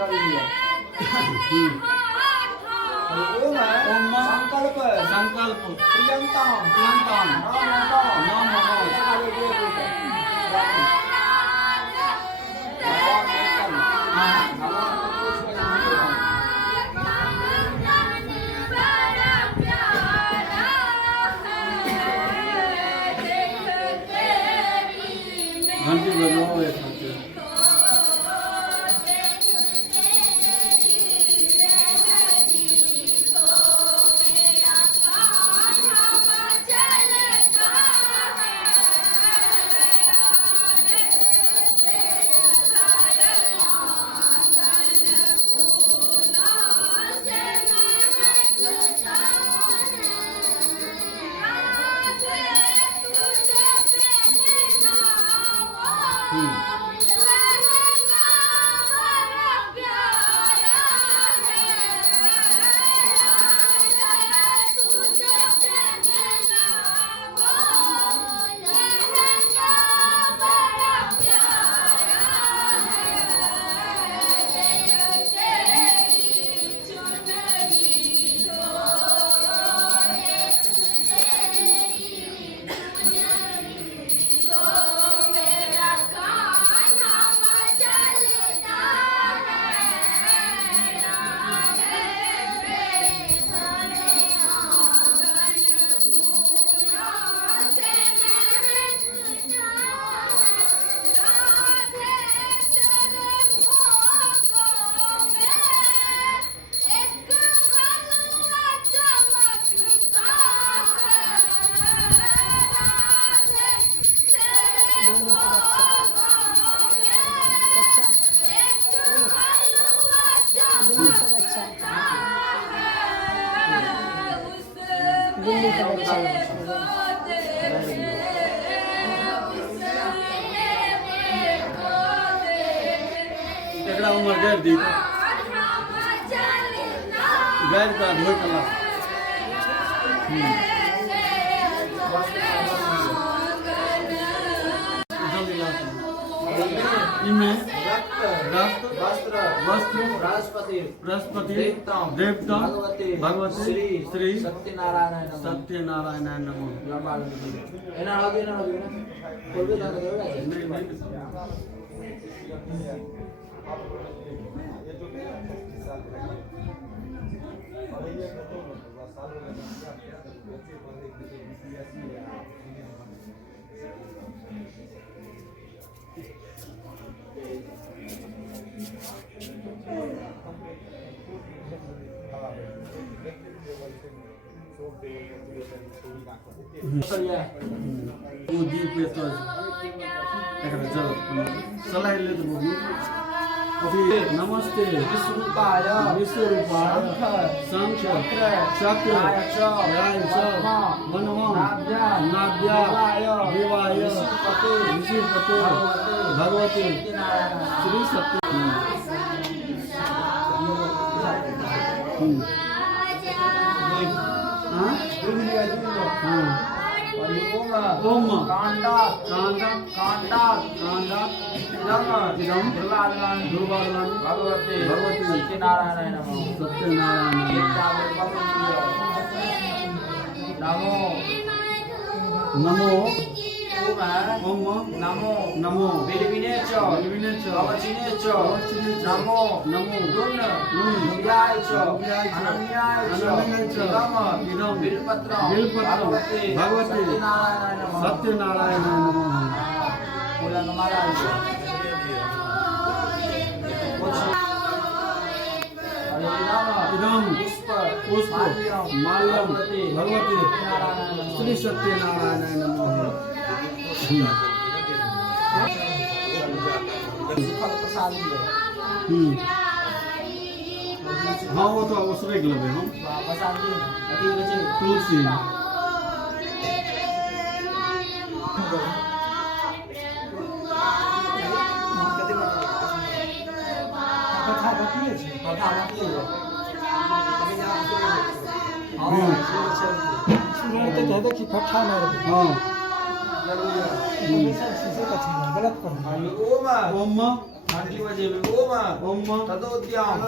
ओम है संकल्प संकल्प प्रियंतम प्रियंतम नम घंटी बजाओ एक घंटे दिल्ली का बच्चा एकरा उमर गैर दी गैर का धोई कला जल्दी ला इनमें रक्त वस्त्र वस्त्र बृहस्पति बृहस्पति देवताम देवताम भगवती श्री श्री सत्यनारायण नमः सत्यनारायण नमः लंबा एना हळदी ना कोई भी दादा देवड़ा है नहीं नहीं वो दीप पे तो एकरा चलो सलाह ले तो बोली अभी नमस्ते विश्वरूपाय विश्वरूपाय शंख चक्र राय वनवा नाद्या देवाय ऋषिपते भगवती श्री सत्य ओम कांडा कांदा कांडा कांदा इदम दुर्वादलानि दुर्वादलानि भगवते भगवती सत्यनारायण नमः सत्यनारायण नमो नमो ओम ओम नमो नमो बिलविने च बिलविने च कवचिने च कवचिने च नमो नमो दुर्न दुर्न दुर्याय च दुर्याय च अनन्याय च अनन्याय च इदम बिलपत्रम भगवती सत्यनारायण नमः सत्यनारायण नमः बोला हमारा इदम पुष्प माल्यम भगवती श्री सत्यनारायण नमः हाँ वो तो उसरे लगे हम तुलसी कथा बाकी है कि कथा में हाँ शीशे का छीना गलत कर ओम आजी बाजे में ओम ओम तदोद्याम